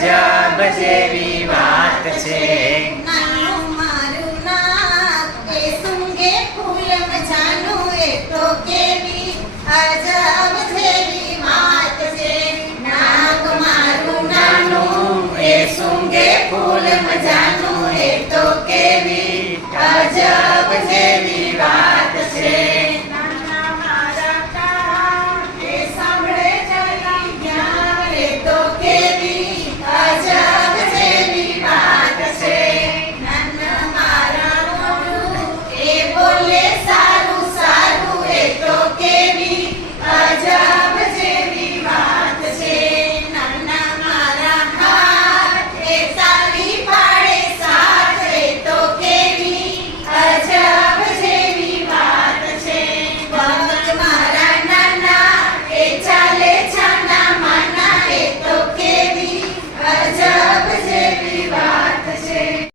અજબ જેવી વાત છે. નાનું મારું નાક એ સૂંઘે ફૂલ મજાનું એ તો કેવી અજબ જેવી વાત છે. નાક મારું નાનું એ સૂંઘે ફૂલ મજાનું એ તો કેવી અજબ જેવી